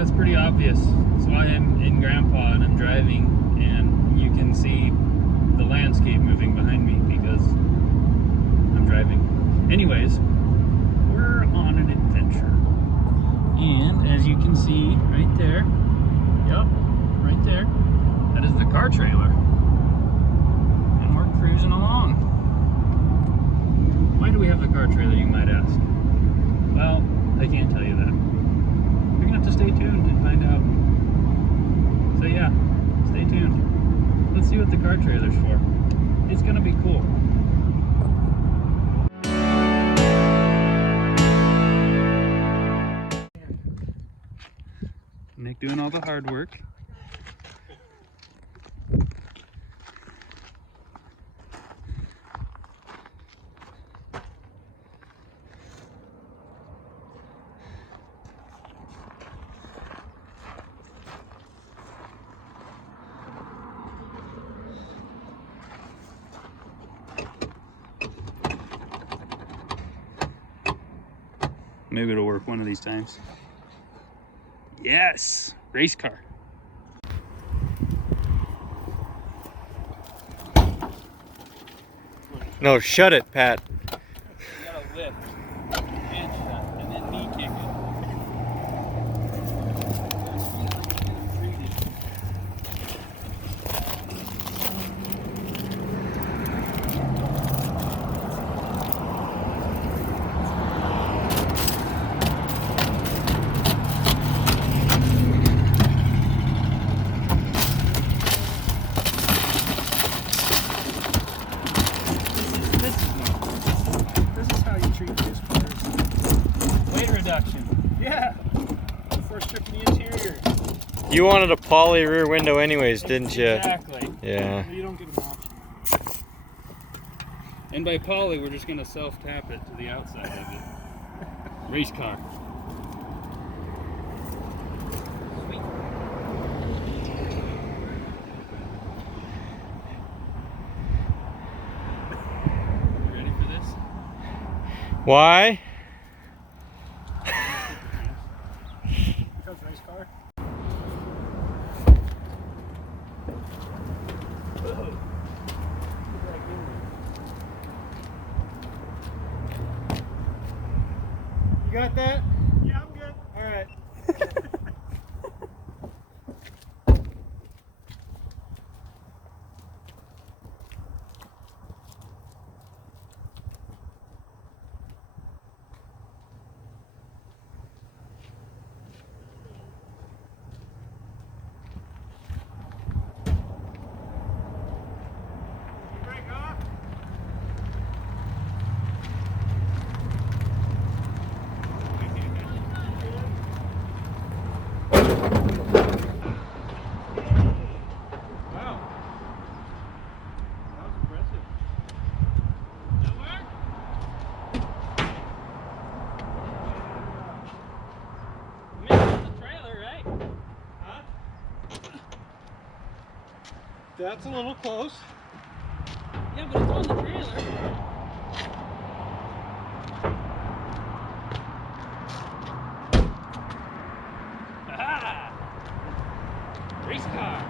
that's pretty obvious. So I am in Grandpa and I'm driving, and you can see the landscape moving behind me because I'm driving. Anyways, we're on an adventure. And as you can see right there, yep, right there, that is the car trailer. And we're cruising along. Why do we have the car trailer, you might ask? Well, I can't tell you that. You're gonna have to stay tuned and find out. So yeah, stay tuned. Let's see what the car trailer's for. It's gonna be cool. Nick doing all the hard work. Maybe it'll work one of these times. Yes, race car. No, shut it, Pat. You gotta lift, pinch that, and then knee kick it. Yeah, before stripping the interior. You wanted a poly rear window anyways, didn't you? Exactly. Yeah. You don't get an option. And by poly, we're just going to self-tap it to the outside of it. Race car. Sweet. You ready for this? Why? Race car. You got that? Yeah, I'm good. All right. That's a little close. Yeah, but it's on the trailer. Aha! Race car.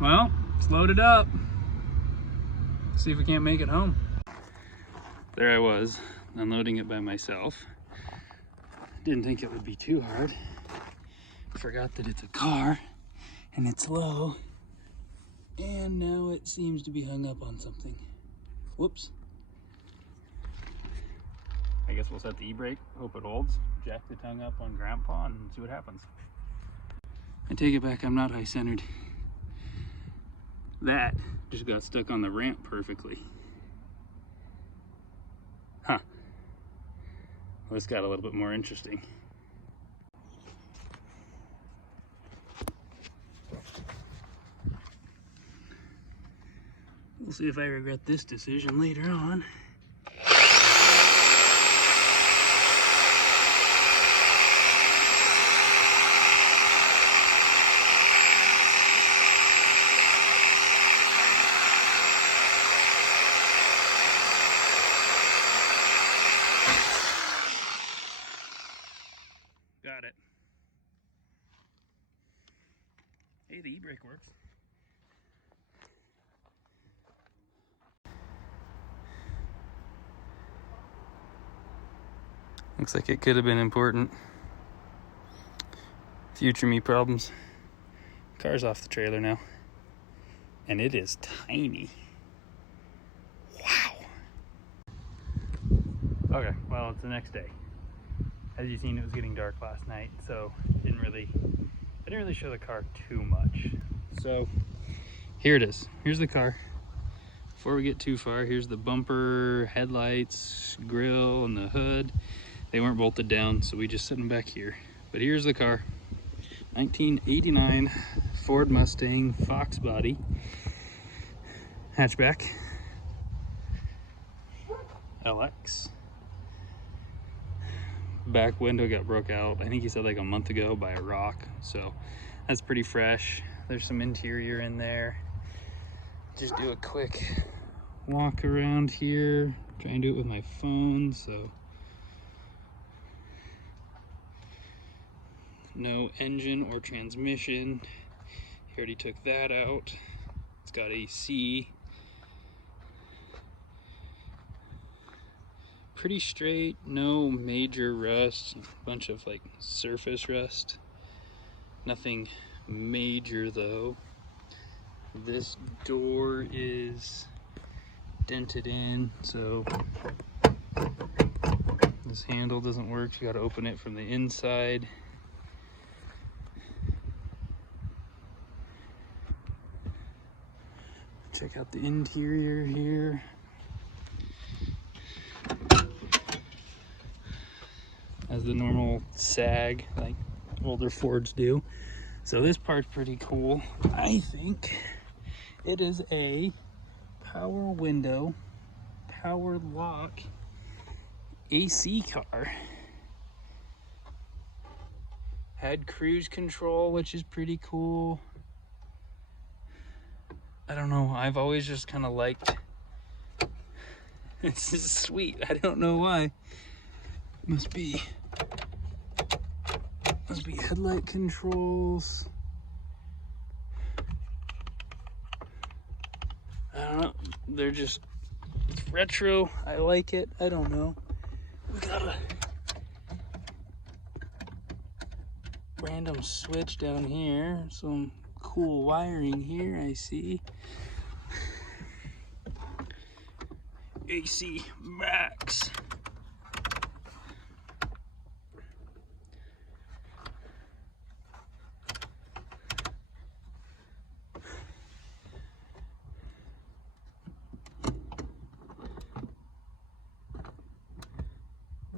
Well, it's loaded up. See if we can't make it home. There I was, unloading it by myself. Didn't think it would be too hard. Forgot that it's a car and it's low. And now it seems to be hung up on something. Whoops. I guess we'll set the e-brake, hope it holds. Jack the tongue up on Grandpa and see what happens. I take it back, I'm not high-centered. That just got stuck on the ramp perfectly. Huh. Well, this got a little bit more interesting. We'll see if I regret this decision later on. brake works. Looks like it could have been important. Future me problems. Car's off the trailer now. And it is tiny. Wow. Okay, well, it's the next day. As you've seen, it was getting dark last night, so I didn't really show the car too much. So here it is. Here's the car. Before we get too far, here's the bumper, headlights, grill, and the hood. They weren't bolted down, so we just set them back here. But here's the car. 1989 Ford Mustang Fox body. Hatchback. LX. Back window got broke out, I think he said like a month ago, by a rock, so that's pretty fresh. There's some interior in there. Just do a quick walk around here. Try and do it with my phone, so no engine or transmission. He already took that out. It's got AC. Pretty straight, no major rust, a bunch of like surface rust. Nothing major though. This door is dented in, so this handle doesn't work. You gotta open it from the inside. Check out the interior here. Has the normal sag like older Fords do. So this part's pretty cool. I think it is a power window, power lock AC car. Had cruise control, which is pretty cool. I don't know, I've always just kind of liked, this is sweet, I don't know why. Must be headlight controls. I don't know, they're just retro. I like it. I don't know. We got a random switch down here. Some cool wiring here, I see. AC Max.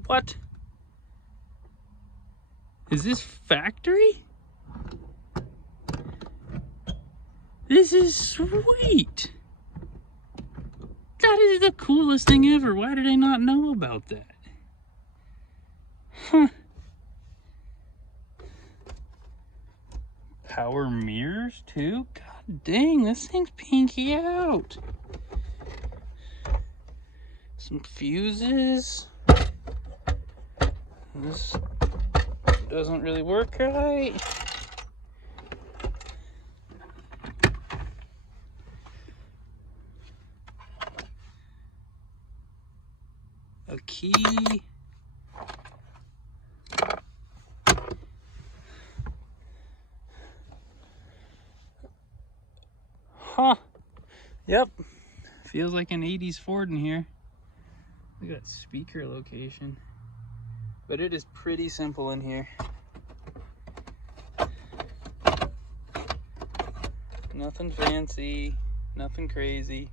What? Is this factory? This is sweet. That is the coolest thing ever. Why did I not know about that? Huh. Power mirrors too? God dang, this thing's pinky out. Some fuses. This doesn't really work right. A key. Huh. Yep. Feels like an 80s Ford in here. Look at that speaker location. But it is pretty simple in here. Nothing fancy, nothing crazy.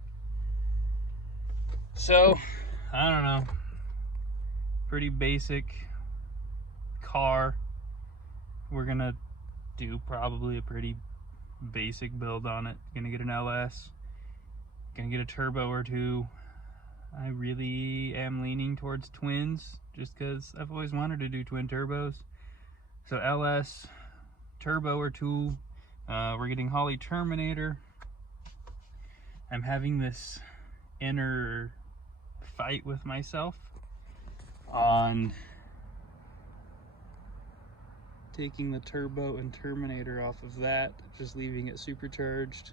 So, I don't know. Pretty basic car. We're gonna do probably a pretty basic build on it. Gonna get an LS. Gonna get a turbo or two. I really am leaning towards twins just because I've always wanted to do twin turbos. So LS, turbo or two. We're getting Holly Terminator. I'm having this inner fight with myself on taking the turbo and terminator off of that, just leaving it supercharged.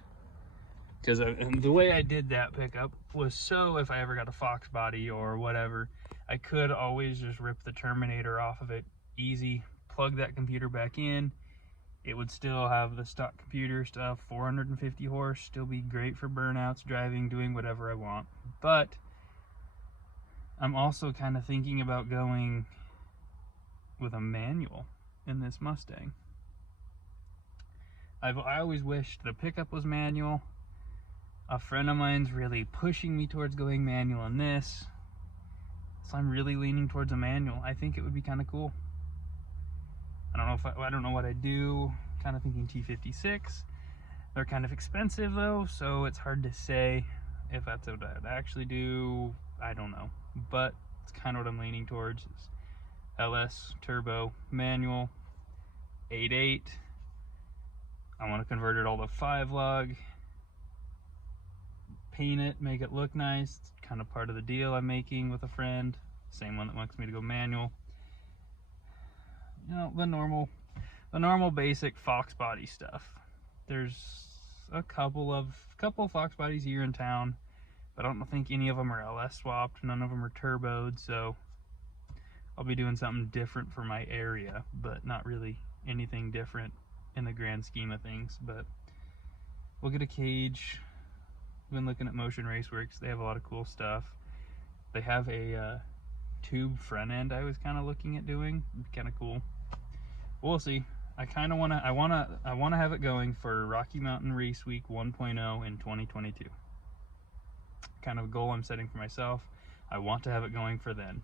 Because the way I did that pickup was so if I ever got a Fox body or whatever, I could always just rip the terminator off of it easy, plug that computer back in. It would still have the stock computer stuff, 450 horse, still be great for burnouts, driving, doing whatever I want. But I'm also kind of thinking about going with a manual in this Mustang. I always wished the pickup was manual. A friend of mine's really pushing me towards going manual in this, so I'm really leaning towards a manual. I think it would be kind of cool. I don't know if I don't know what I'd do. Kind of thinking T56. They're kind of expensive though, so it's hard to say if that's what I'd actually do. I don't know, but it's kind of what I'm leaning towards. Is LS turbo manual 8.8. I want to convert it all to 5-lug, paint it, make it look nice. It's kind of part of the deal I'm making with a friend, same one that wants me to go manual. You know, the normal basic Fox body stuff. There's a couple Fox bodies here in town, but I don't think any of them are LS swapped. None of them are turboed, so I'll be doing something different for my area, but not really anything different in the grand scheme of things. But we'll get a cage. I've been looking at Motion Raceworks. They have a lot of cool stuff. They have a tube front end I was kind of looking at doing. It'd be kind of cool. We'll see. I wanna have it going for Rocky Mountain Race Week 1.0 in 2022. Kind of a goal I'm setting for myself. I want to have it going for then.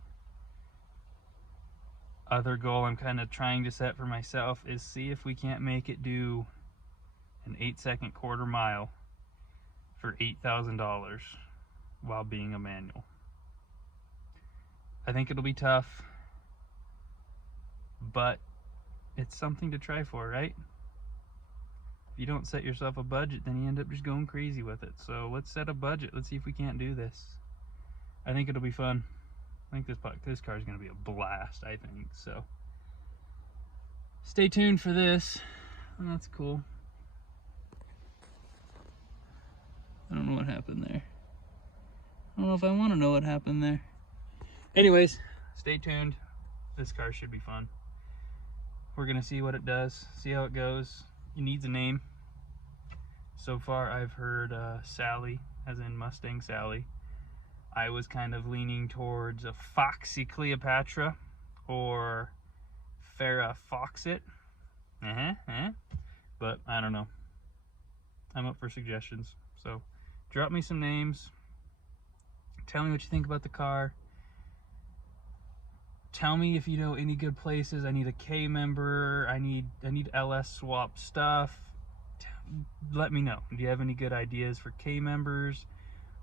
Other goal I'm kind of trying to set for myself is see if we can't make it do an 8-second quarter mile for $8,000 while being a manual. I think it'll be tough, but it's something to try for, right? If you don't set yourself a budget, then you end up just going crazy with it. So let's set a budget. Let's see if we can't do this. I think it'll be fun. I think this car is going to be a blast, I think. So stay tuned for this. Oh, that's cool. I don't know what happened there. I don't know if I want to know what happened there. Anyways, stay tuned. This car should be fun. We're gonna see what it does, see how it goes. It needs a name. So far I've heard Sally, as in Mustang Sally. I was kind of leaning towards a Foxy Cleopatra or Farrah Foxit. But I don't know. I'm up for suggestions. So drop me some names. Tell me what you think about the car. Tell me if you know any good places. I need a K member. I need LS swap stuff. Let me know. Do you have any good ideas for K members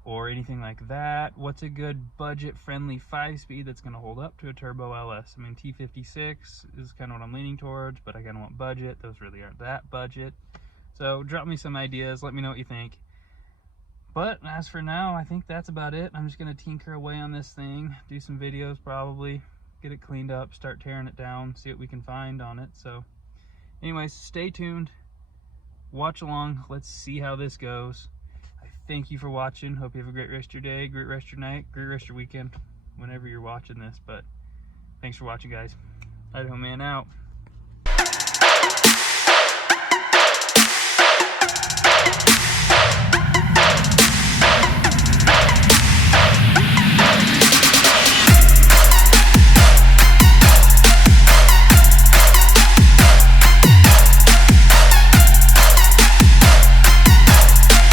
or anything like that? What's a good budget friendly 5-speed that's going to hold up to a turbo LS? I mean, T56 is kind of what I'm leaning towards, but I kind of want budget. Those really aren't that budget. So drop me some ideas. Let me know what you think. But as for now, I think that's about it. I'm just going to tinker away on this thing, do some videos probably, get it cleaned up, start tearing it down, see what we can find on it. So anyways, stay tuned, watch along, let's see how this goes. I thank you for watching. Hope you have a great rest of your day, great rest of your night, great rest of your weekend, whenever you're watching this. But thanks for watching, guys. Idaho Man out.